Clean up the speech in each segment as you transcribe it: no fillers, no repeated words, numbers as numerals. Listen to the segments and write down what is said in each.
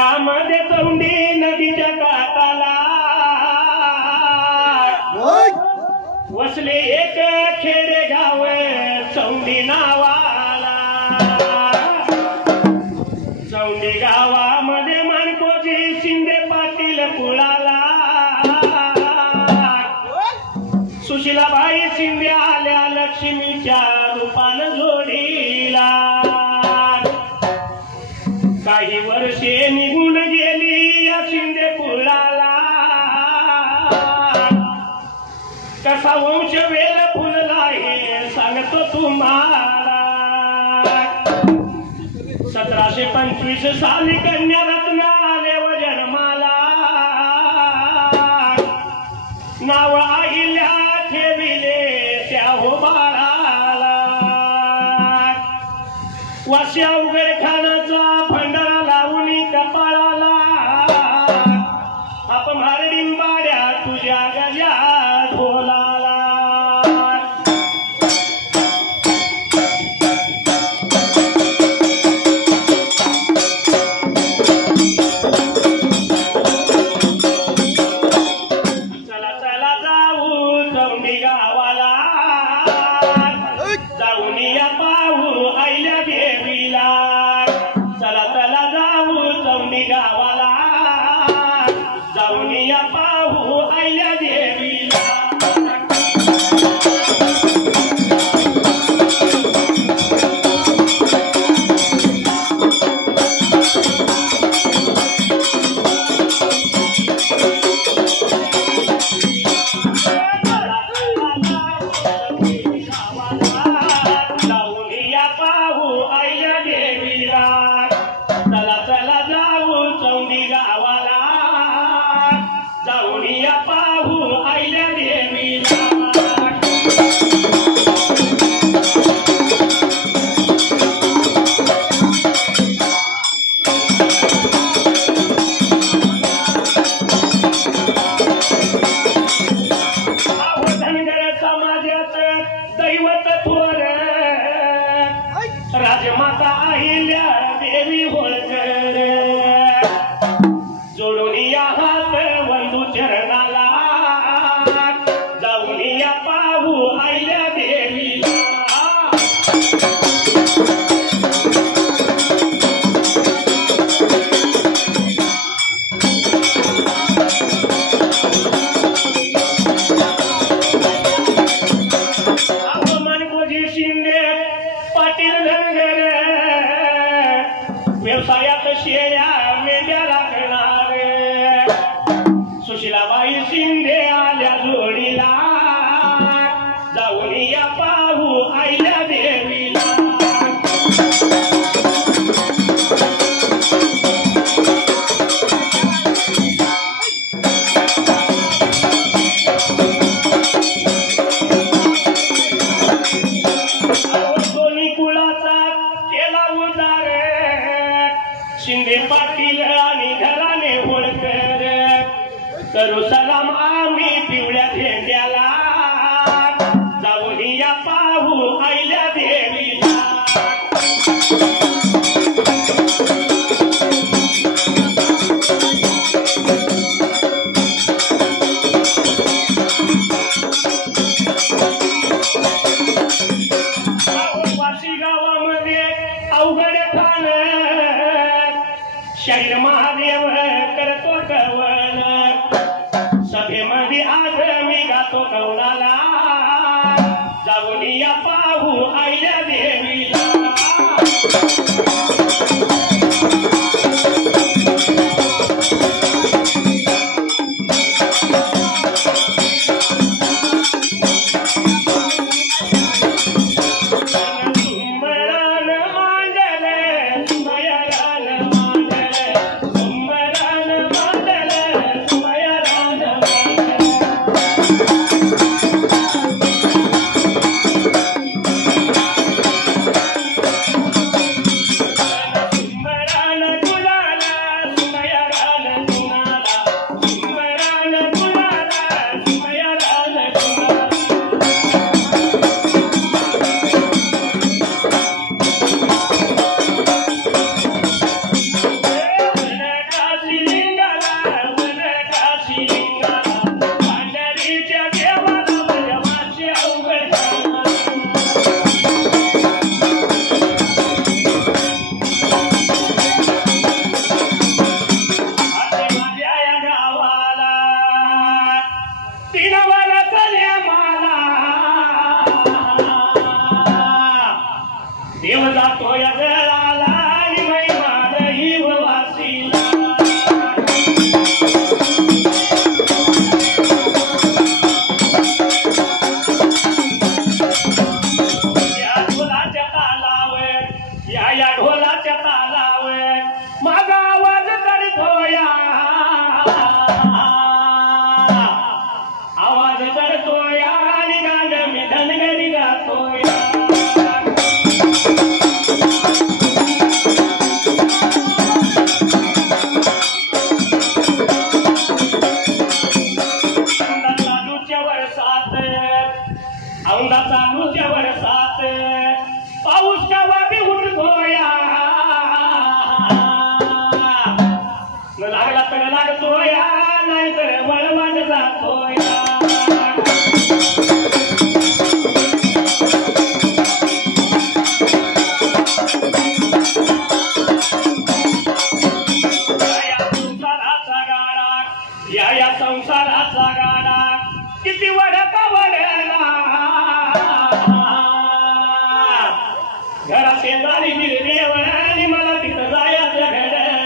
त्यामध्ये चौंडी नदीच्या काठाला वसले एक खेडेगाव चौंडी नावाला। चौंडी गावामध्ये माणकोजी शिंदे पाटील कुळाला। सुशीलाबाई शिंदे आल्या लक्ष्मीच्या रूपानं जोडीला। काही वर्षे निघून गेली या शिंदे कुळाला। कसा वंश वेल फुलला हे सांगतो तुम्हाला। 1725 साली कन्या रत्न आले व जन्माला। नाव आईल्या ठेविले त्या हो बाळाला। वास्या उघड खानाचा भंडारा लावून कपाळाला। आप मारडिंबाड्या तुझ्या गजा ढोलाला। चला चला जाऊ चौंडी गावाला। जाऊन या पाहू आईल्या देवीला। चला चला जाऊ चौंडी गावाला। जाऊन या पाहू आईल्या देवीला। चला चला जाऊ चौंडी गावाला। जाऊन या पाहू आईल्या देवीला। धनगर समाजाचं दैवत थोर राजमाता अहिल्या देवी होळकर। जोडून या हात वंदू चरणाला। जाऊन या पाहू आईल्या देवीला। माणकोजी शिंदे पाटील धनगर व्यवसायात शेळ्या मेंढ्या राखणार। सुशीलाबाई शिंदे आल्या जोडीला। जाऊन या पाहू आईल्या देवीला। दोन्ही कुळाचा केला उद्धार शिंदे पाटील आणि घराणे होळकर। करू सलाम आम्ही पिवळ्या झेंड्याला। जाऊन या पाहू आईल्या देवीला। वाशी गावामध्ये अवघड खान शाहीर महादेव करतो कवण। सभेमध्ये आज मी गातो कवनाला। जाऊन या पाहू आईल्या देवीला। औंधा चालूच्या वरसात पाऊस केव्हा बी उठतोया न लागला तर लागतोया नाही तर वळवट जातोया या संसाराचा गाडा किती वडका वडला घरा शेजारी देवळ आणि मला तिथं जायचं घडला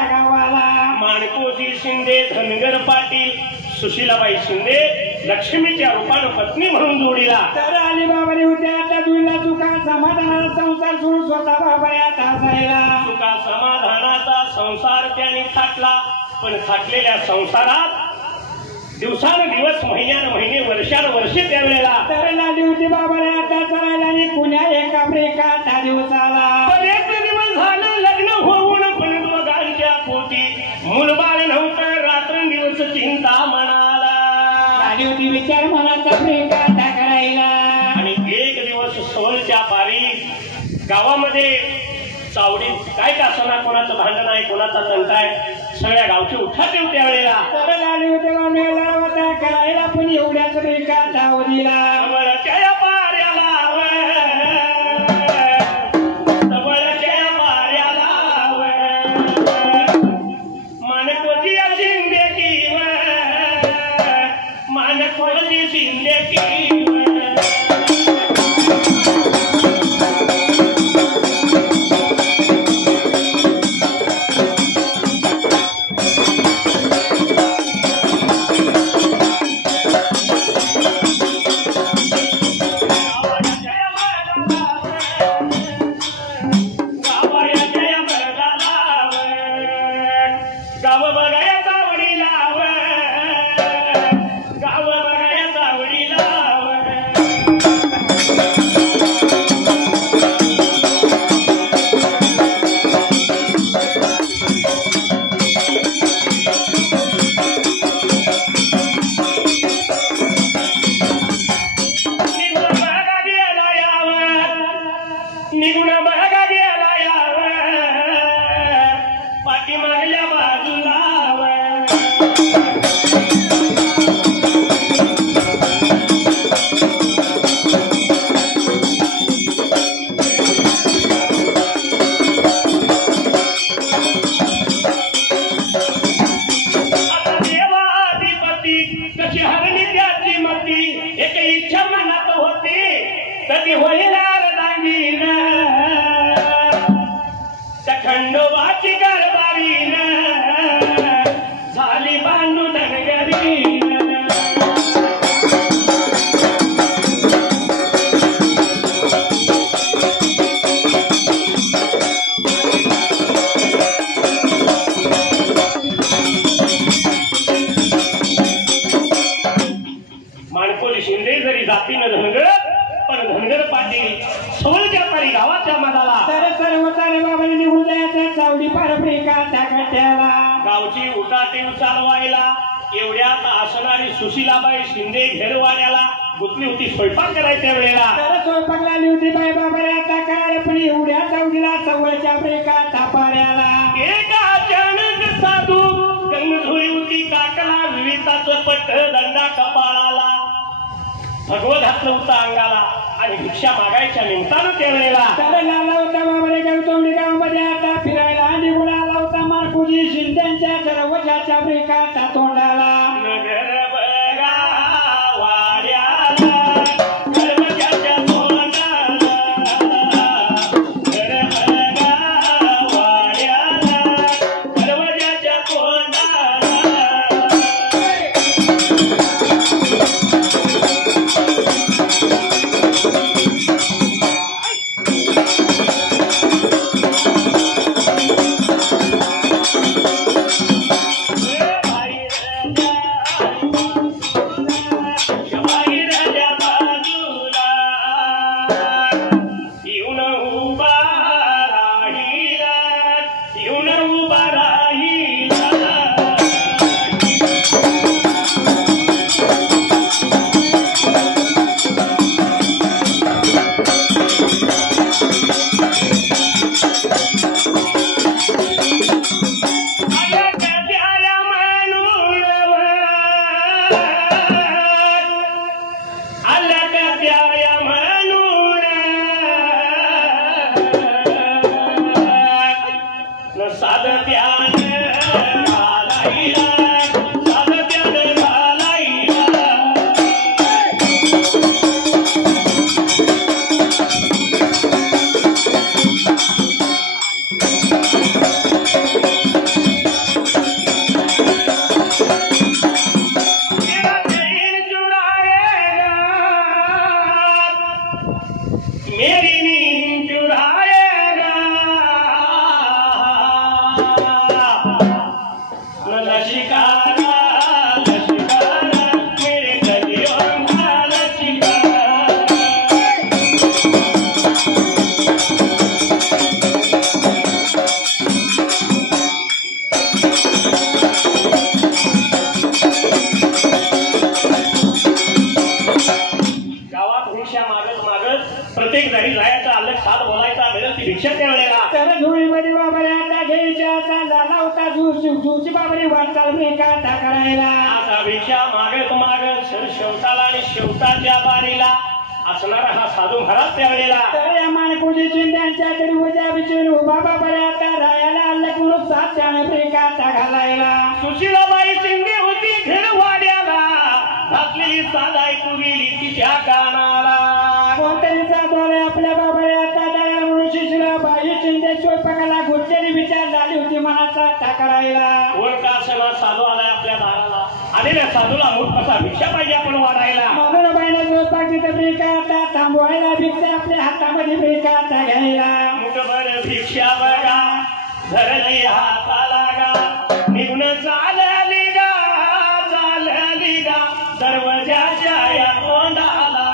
गावाला धनगर पाटील सुशीलाबाई शिंदे लक्ष्मीच्या रूपानं पत्नी म्हणून जोडीला तर अलिबाबाने होत्या त्या दुईला चुका समाधानाचा संसार सोडून स्वतः बाबाऱ्यात हसायला चुका समाधानाचा संसार त्याने थाटला पण थाटलेल्या संसारात दिवसानुदिवस महिने वर्षानुवर्षे त्यावेळेला तर नाली होती बाबाऱ्यात चरायला आणि पुण्या एका ब्रेका त्या दिवसाला पण एक दिवस झालं लग्न होऊन काय का असणार, कोणाचं भांडण आहे, कोणाचा तंट आहे, सगळ्या गावचे उठाते त्या वेळेला. तर आले होते मामेला होता करायला पण एवढ्याच बेका धावलीला जवळच्या पाऱ्याला जवळच्या पाऱ्याला मानकोजी शिंदे की मानकोजी शिंदे की खंडोबाची गरबारी झाली बांधू धनगरी माणकोली शिंदे जरी जातीनं धनगर पण धनगर पाटील सवलच्या पारी गावाच्या मधाला तर सर्व बाबांनी निघून जायचं चावडी पारंपरिका टाकाट्याला गावची उठाटीव चालवायला एवढ्यात असणारी सुशीलाबाई शिंदे घेरवाड्याला गुतली होती स्वयंपाक करायच्या वेळेला. तर स्वयंपाक लागली होती बाई बाबा टाकाय पण एवढ्या चावडीला सवलच्या ब्रेका तापाऱ्याला एक अचानक साधू गंगधुळी होती काकला विविताचं पट्ट दंडा कपाळाला भगवत घातलं होतं अंगाला आणि भिक्षा मागायच्या निमित्तानं त्या वेळेला तर लावला होता बाबाने गौतमडी गावामध्ये आता फिरायला निघून आला होता मारकुजी शिंद्यांच्या सर्वजाच्या ब्रेका तोंडाला नगर बघा वाड्याला सर्वजाच्या तोंडाला नगर बघा वाड्याला सर्वजाच्या तोंडाला प्रत्येक जरी जायचा अलग साथ बोलायचा मिळेल ती भिक्षा त्या वेळेला तर धुळीमध्ये तुझी बाबरी वाटचाल ब्रेकाटा करायला आता भिक्षा मागत मागत सर शेवटाला आणि शेवटाच्या बारीला असणारा हा साधू महाराज त्यावेळेला तर या मानकुजी चिंध्यांच्या तरी वजा बिचून उभा बाबऱ्या आता रायाला आलं कुणू सात जाण ब्रेकाटा घालायला सुशीलाबाई शिंदे होती घर वाड्याला घातलेली साधा ऐकू गेली तिच्या कानाला कोणतरी साधवाला आपल्या बाबऱ्या आता दयाल म्हणून सुशीलाबाई शिंदे स्वयंपाकाला घुसलेली विचार झाली होती मनाचा टाकरायला कोण का असला साधू आलाय आपल्या दाराला आलेल्या साधूला मूठ कसा भिक्षा पाहिजे आपण वाढायला म्हणून बाईला स्वयंपाक तिथं ब्रेकाटा थांबवायला भिक्षा आपल्या हातामध्ये ब्रेकाटा घ्यायला मुठभर भिक्षा बघा धरली हाताला गा निघून चालली गा दरवाजाच्या या तोंडाला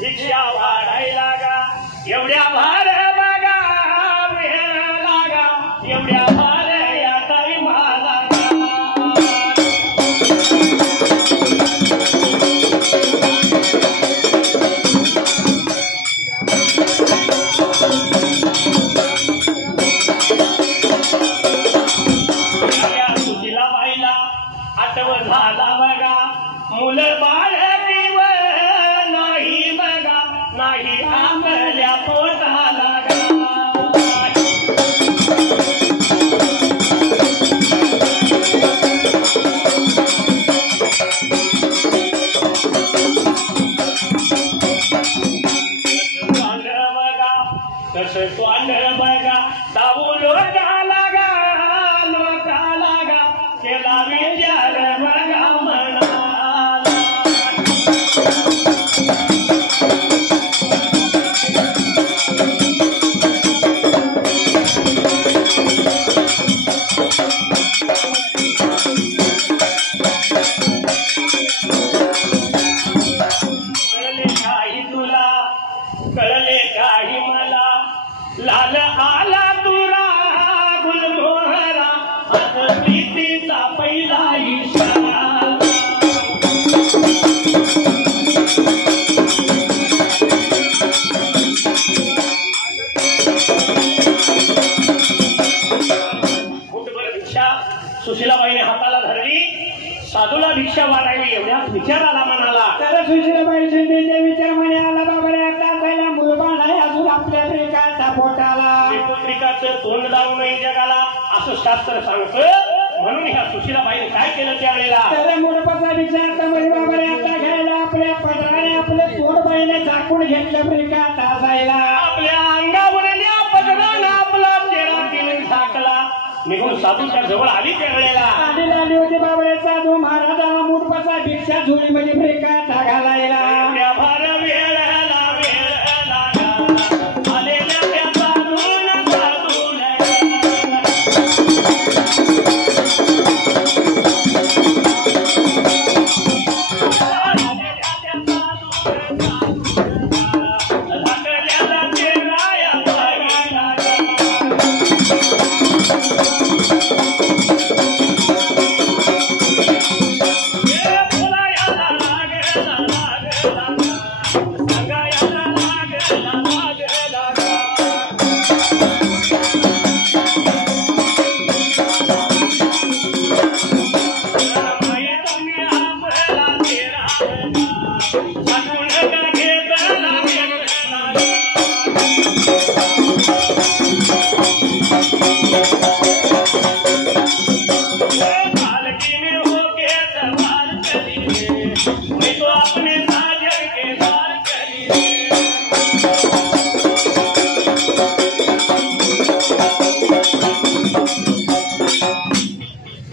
भिक्षा वाढायला गा एवढ्या भार बघा वेळ लागा एवढ्या भार या टाईमाला सुशीलाबाईला आठवण झाला बघा मुलं बाळ नाही बघा नाही आपल्या पोटाला बघा कसं तोंड बघा दाऊ लोकाला गा केला विचार बघा म्हणा कळले काही मला लाल आला तुरा गुलमोहरा आता प्रीतीचा पहिला इशारा मुठभर भिक्षा सुशीलाबाईने हाताला धरली साधूला भिक्षा वाढावी एवढ्या विचाराला म्हणाला तर सुशीलाबाई शिंदेच्या विचार म्हणे आला बाबा आता पहिला मुलगा नाही अजून आपल्या ब्रेकाटा पोटाला पुत्रिकाचं तोंड दारू नाही जगाला असं शास्त्र सांगतं म्हणून ह्या सुशीलाबाईने काय केलं त्यावेळेला तर मुडपाचा विचार तर बाबा आता घ्यायला आपल्या पदराने आपलं तोंड बाईने झाकून घेतलं ब्रेकाटा जायला आपल्या अंगावरल्या पदरानं आपला चेहरा तिने झाकला निघून साधूच्या जवळ आली त्यावेळेला आली होती बाबा साधू महाराजाला मुडपाचा भिक्षा झोळीमध्ये ब्रेकाटा घालायला भार वेळ आलेल्या त्या साधून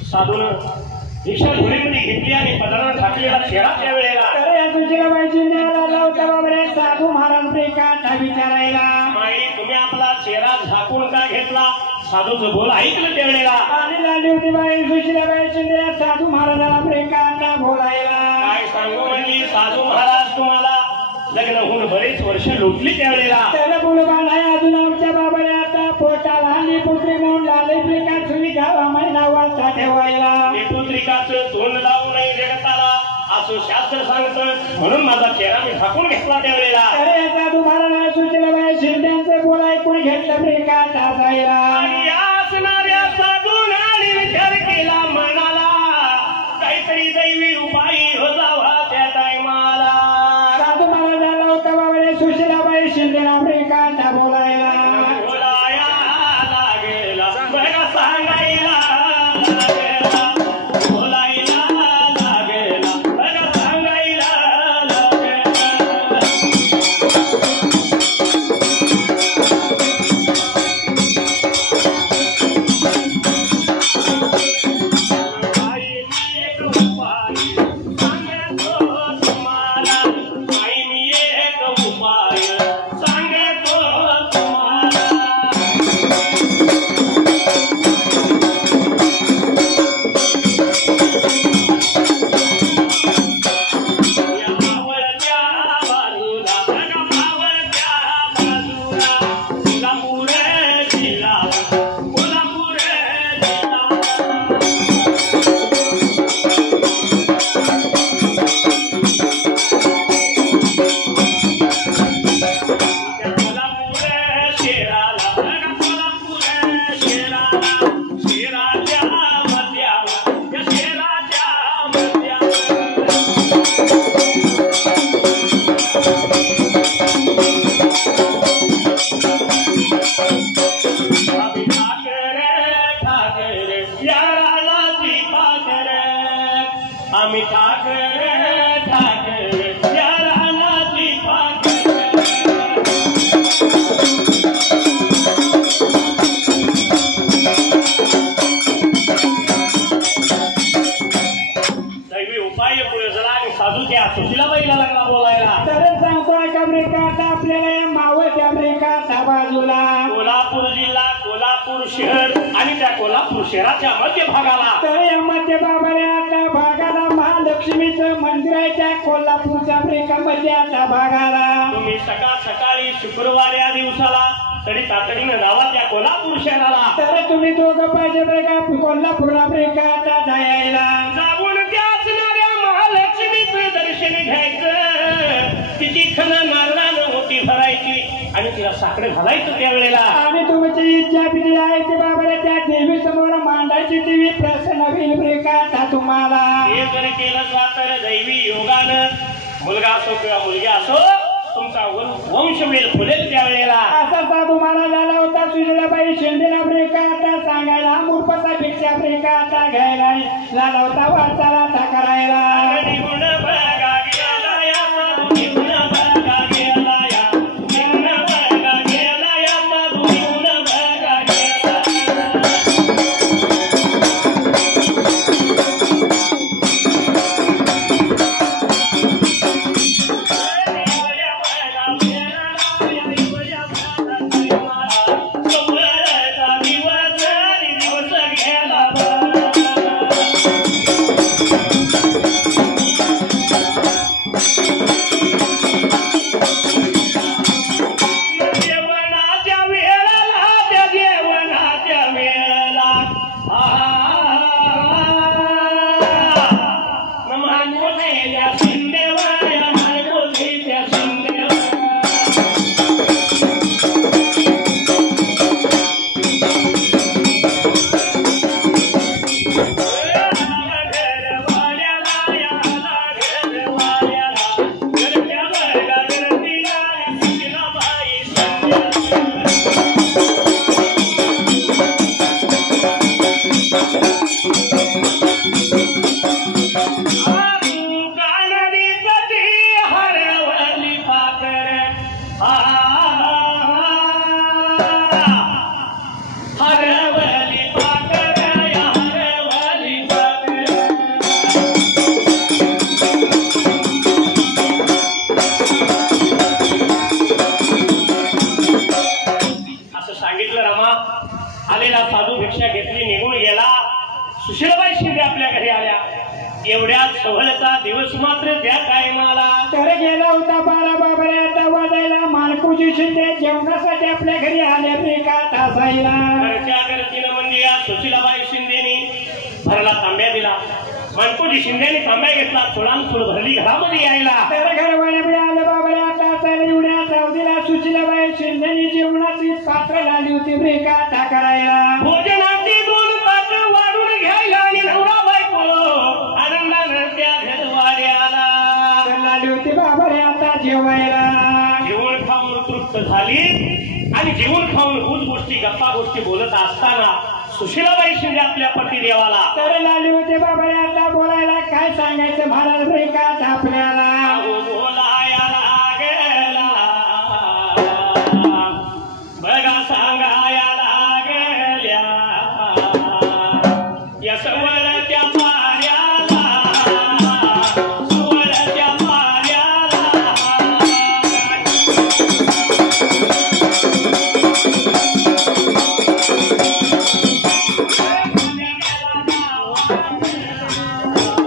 साधून भिक्षा झोळीमध्ये घेतली आणि पदरानं झाकलेला चेहरा त्यावेळेला तर या सुशीलाबाई शिंदेला होता बाबा साधू महाराज ब्रेकाटा विचारायला माई तुम्ही आपला चेहरा झाकून का घेतला साधूचं बोल ऐकलं त्यावेळेला आणि झाली होती बाई सुशीलाबाई शिंदे साधू महाराजाला ब्रेकाटा बोलायला काय सांगू म्हणली साधू महाराज तुम्हाला लग्न होऊन बरेच वर्ष लुटली त्यावेळेला त्याला मुलगा नाही अजून आमच्या बाबाने आता पोटाला आणि पुत्री म्हणून लाले प्रिका सुई गावा महिना वाचा ठेवायला पुत्रिकाचं तोंड लावू नये जगताला असं शास्त्र सांगतं म्हणून माझा चेहरा मी झाकून घेतला त्यावेळेला. अरे आता तुम्हाला सुशीलाबाई शिंदेचे बोल ऐकून घेतलं प्रिका जायला आणि या असणाऱ्या साधून आणि विचार केला मनाला काहीतरी दैवी उपाय हो जावा त्या टायमाला. साधू मला झाला होता बाबा सुशीलाबाई शिंदेला प्रिका बोलायला बोलाया लागेला बरं सांगायला लागेला बोलायला लागेला बरं सांगायला लागेला. आई मी एक उपाय सांगतो तुम्हाला आई मी एक उपाय सांगतो तुम्हाला. या मावळत्या बाजूला बघा मावळत्या बाजूला कोल्हापूर जिल्हा कोल्हापूर जिल्हा. कोल्हापूर शेराला बघा कोल्हापूर शेराला शेराच्या मध्यावर या शेराच्या मध्यावर. आम्ही ठाकर ठाकर या रानाची पाखर आम्ही ठाकर ठाकर या रानाची पाखर. दैवी उपाय पुढे झाला आणि साधू त्या सुशीलाबाईला लागला बोलायला. तर सांगतो का प्रिका आपल्याला या मावळत्या प्रिका बाजूला कोल्हापूर जिल्हा कोल्हापूर शहर आणि त्या कोल्हापूर शहराच्या मध्य भागाला तर या मध्य बाबाऱ्या भागाला महालक्ष्मीचं मंदिर आहे त्या कोल्हापूरच्या प्रिका मध्याच्या भागाला तुम्ही सकाळ सकाळी शुक्रवार या दिवसाला तरी तातडीनं जावा त्या कोल्हापूर शहराला. तर तुम्ही दोघं पाहिजे प्रिका कोल्हापूरला प्रिका जायला जाऊन त्या असणाऱ्या महालक्ष्मीचं दर्शन घ्यायचं तिची खण नारळानं मोठी भरायची आणि तिला साखर घालायचं त्यावेळेला. आणि तुमची इच्छा पिढी आहे ती बाबाला त्या देवी समोर मांडायची देवी प्रसन्न होईल प्रिका तुम्हाला. हे जर केलं तर दैवी योगानं मुलगा असो किंवा मुलगी असो तुमचा वंश वेल फुलेल त्यावेळेला. असा साधू मला झाला होता सुशीलाबाई शिंदेला प्रिका सांगायला मूर्खता भिक्षा प्रिका घ्यायला झाला होता वाचाला करायला. निगुण बघा गेला या साधू निगुण बघा गेला या निगुण बघा गेला या साधू निगुण बघा गेला. आलेला साधू भिक्षा घेतली निघून गेला. सुशीलाबाई शिंदे आपल्या घरी आल्या. एवढ्या सोहळ्याचा दिवस मात्र त्या टायमाला तर गेला होता बारा बाबऱ्या आता वाजायला मालकुजी शिंदे जेवणासाठी आपल्या घरी आले ब्रेकात असायला घरच्या घरतीनं म्हणजे या सुशीलाबाई शिंदेनी भरला तांब्या दिला. मानकोजी शिंदेनी तांब्या घेतला, थोडान थोड भरली घरामध्ये यायला. तर घरवाड्याकडे आलं बाबऱ्या आता असायला एवढ्या सावधीला सुशीलाबाई शिंदेनी जेवणाची पात्र झाली होती ब्रेकात करायला. भोजनाची दोन पात्र वाढून घ्यायला आणि नवरा बायको आनंदानं त्या घरवाड्याला लागली होती बाबऱ्या आता जेवायला. जेवण खाऊन तृप्त झाली आणि जेवण खाऊन खूप गोष्टी गप्पा गोष्टी बोलत असताना सुशीलाबाई शिंदे आपल्या पतिदेवाला तर लागली होती बाबऱ्या आता बोलायला काय सांगायचं महाराज ब्रेकात आपल्याला. बोलाया लागला बघा सांगाया लागल्या या सवळत्या पाऱ्याला सवळत्या पाऱ्याला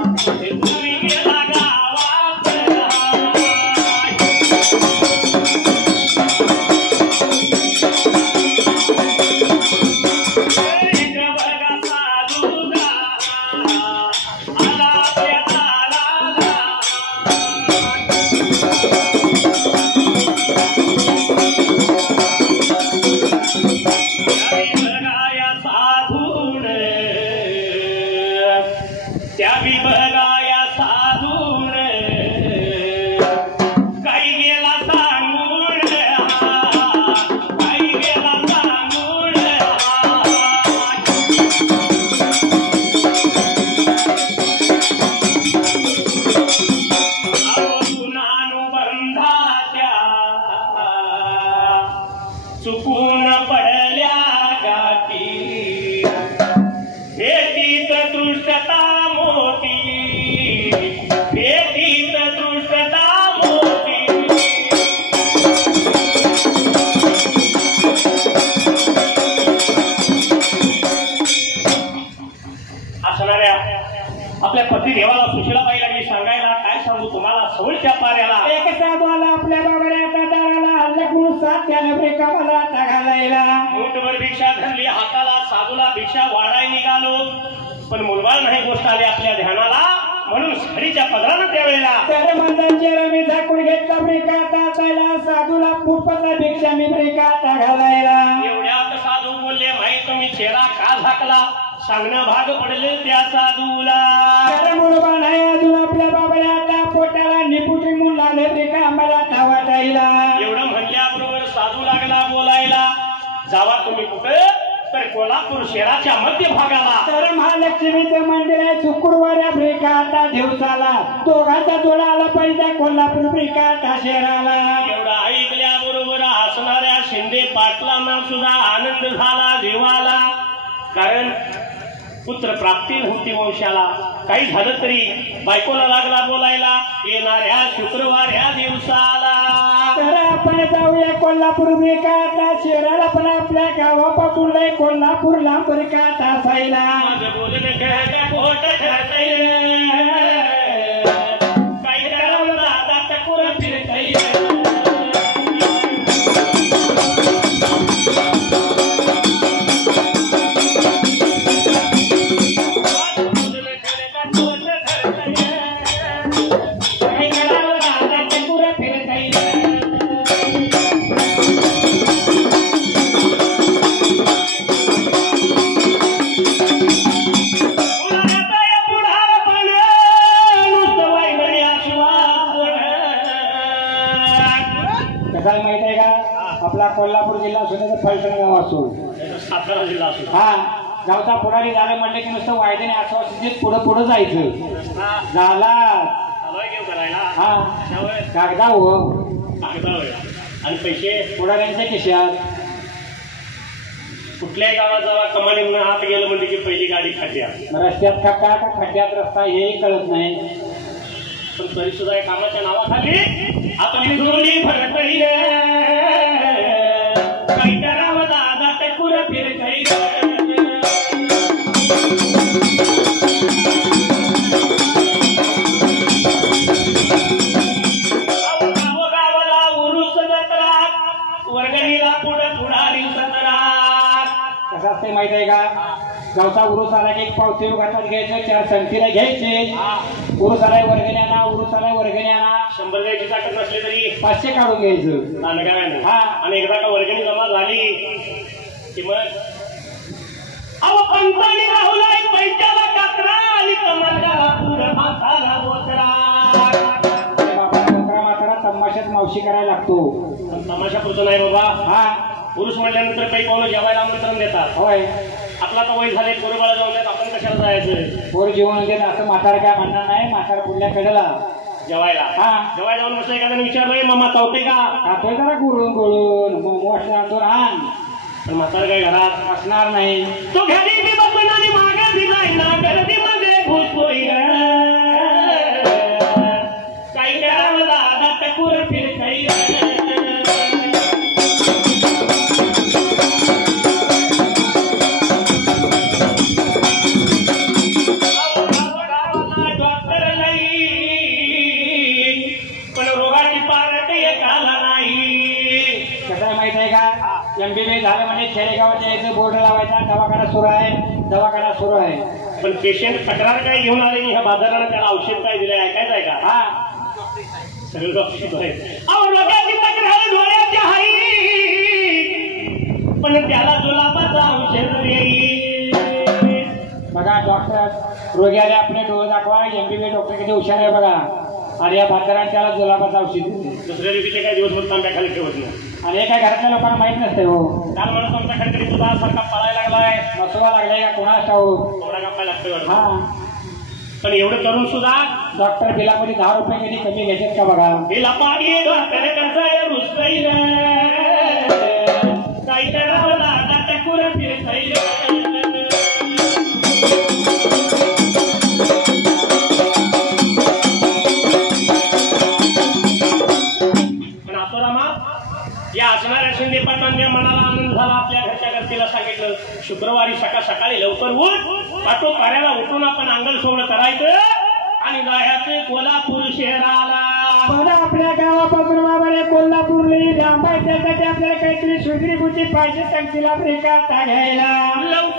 गेला गावात बघा साधूला आला त्या तालाला बघाया साधून त्या बघाया साधून काही गेला सांगून काही गेला सांगून अनुबंधाच्या चुकून पडल्या गाठी भेटीत दृष्टता मोठी भेटीत दृष्टता मोठी असणाऱ्या आपल्या पतिदेवाला सुशीलाबाईला मी सांगायला काय सांगू तुम्हाला सवळच्या पाऱ्याला एक साधवाला आपल्या बाबऱ्याच्या दाराला हल्ला करून साथ त्यानं ब्रेकाला आता घालायला. मूठभर भिक्षा धरली हाताला, साधूला भिक्षा वाढाय निघालो पण मुलबाळ नाही गोष्ट आली आपल्या ध्यानाला म्हणून साडीच्या पदरानं त्यावेळेला तर माणसांचे रमी झाकून घेतला ब्रेकात असायला साधूला पुष्पाचा भिक्षा मी ब्रेकात घालायला. एवढ्यात साधू बोलले माही तुम्ही चेहरा का झाकला सांगणं भाग पडले त्या साधूला. तर मुलबा नाही अजून आपल्या बाबऱ्याच्या पोटाला निपुटी म्हणून लागले ब्रेका आम्हाला धावा जायला. एवढं म्हणल्याबरोबर साधू लागला बोलायला. जावा तुम्ही कुठं तर कोल्हापूर शहराच्या मध्य भागाला. तर महालक्ष्मीचं मंदिर आहे शुक्रवार ब्रेका आता दिवसाला दोघांचा जोडा आला पाहिजे कोल्हापूर ब्रेका आता शहराला. एवढं ऐकल्याबरोबर हसणाऱ्या शिंदे पाटलांना सुद्धा आनंद झाला जीवाला. कारण पुत्र प्राप्ती नव्हती वंशाला. काही झालं तरी बायकोला लागला बोलायला येणाऱ्या शुक्रवार ह्या दिवसाला. तर आपण जाऊया कोल्हापूर ब्रेका आता शहराला पण आपल्या गावापासून लय कोल्हापूर लांब ब्रेका आता असायला. माझं बोलणं कळतं पोट ठरतंय काही करावं दादा टकोर फिरतंय. काय माहित आहे का आपला कोल्हापूर जिल्हा असून फलटण गाव असो सातारा जिल्हा असतो. हा गावचा पुढारी झालं म्हणलं की नुसतं वायद्याने आश्वासित पुढं पुढं जायचं झाला. हा कागदा हो आणि पैसे पुढाऱ्यांच्या खिशात. कुठल्याही गावात जावा कमानी म्हणून हात गेलं म्हणजे की पहिली गाडी खड्ड्यात. रस्त्यात खड्डा का खड्ड्यात रस्ता हेही कळत नाही. पण तरी सुद्धा या कामाच्या नावाखाली आपण जोडी फरकली काही करावं दादा टकुर फिरतई. कसं असते माहित आहे का? गावचा उरूस आला की एक पावते उगाचात घ्यायचं, 4 संगतीला घ्यायचे. उरूस आलाय वर्गण्या ना, उरूस आलाय वर्गण्या ना. 100 द्यायची ताकद नसली तरी 500 काढून घ्यायचं. सांगाव्यानं. हा. आणि एकदा का वर्गणी जमा झाली की मग अहो पंतानी राहुलाय पैशाला कात्रा आणि कमरगाला पूर भाताला बोचरा. बापाला मात्रा तमाशात मावशी करायला लागतो. पण तमाशा पुरतो नाही बाबा. हा. पुरुष म्हणल्यानंतर काही पाहुणं जेवायला आमंत्रण देतात. होय. आपला तर वय झाले, पोरबाळा जाऊन देत, आपण कशाला जायचं? पोर जेवण देत असं म्हातार काय म्हणणार नाही. म्हातार पुढल्या कडेला जेवायला. हा. जेवायला जाऊन मस्त एखाद्याने विचारलंय मामा चावते का? खातोय जरा गुळून गुळून मोठा आण. पण म्हातार काय घरात असणार नाही. तो घरी बी बसून आणि मागे दिलाय ना गर्दीमध्ये घुसतोय ग. काही करावं दादा टकूर फिरतय ग. डॉक्टर नाही पण रोगाची पारट एकाला नाही. कसं आहे माहित आहे का? MBBS झालं म्हणजे खेडेगावात यायचं, बोर्ड लावायचा, दवाखाना सुरू आहे, दवाखाना सुरू आहे. पण पेशंट तक्रार काय घेऊन आले ह्या बाजाराला, त्याला औषध काय दिलंय ऐकायचं आहे का? हा. सगळं औषध आहे. अहो रोगाची तक्रार डोळ्याची आहे पण त्याला जुलाबाचं औषध येईल. बघा डॉक्टर रोग्याला आपले डोळे दाखवा. MBBS डॉक्टर किती हुशार आहे बघा. आणि या भाताराने त्याला जुलाबाचं औषध देते. दुसऱ्या दिवशी ते काय दिवसभर तांब्याखाली ठेवत नाही. आणि हे काय घरातल्या लोकांना माहित नसते. हो काल म्हणत आमच्या खडकरी तुझा सारखा पळायला लागलाय, नसवा लागलाय का कोणास ठाऊ. थोडा गप्पा लागतोय वाटतं. हा. पण एवढं करून सुद्धा डॉक्टर बिलामध्ये 10 रुपये कधी कमी घ्यायचे का बघा. बिला पाडी डॉक्टर कसं रुसतय काही करावं दादा टकूर फिरतय. या असणाऱ्या शिंदे पाटलांच्या मनाला आनंद झाला. आपल्या घरच्या गर्दीला सांगितलं शुक्रवारी सकाळी लवकर उठ, पाठो पाऱ्याला उठून आपण अंगण सोहळं करायचं आणि जायचं कोल्हापूर शहराला. बघा आपल्या गावापासून बाबा कोल्हापूरला त्यासाठी आपल्याला काहीतरी सुधरी बुद्धी पाहिजे. सांगतील आफ्रिका घ्यायला लवकर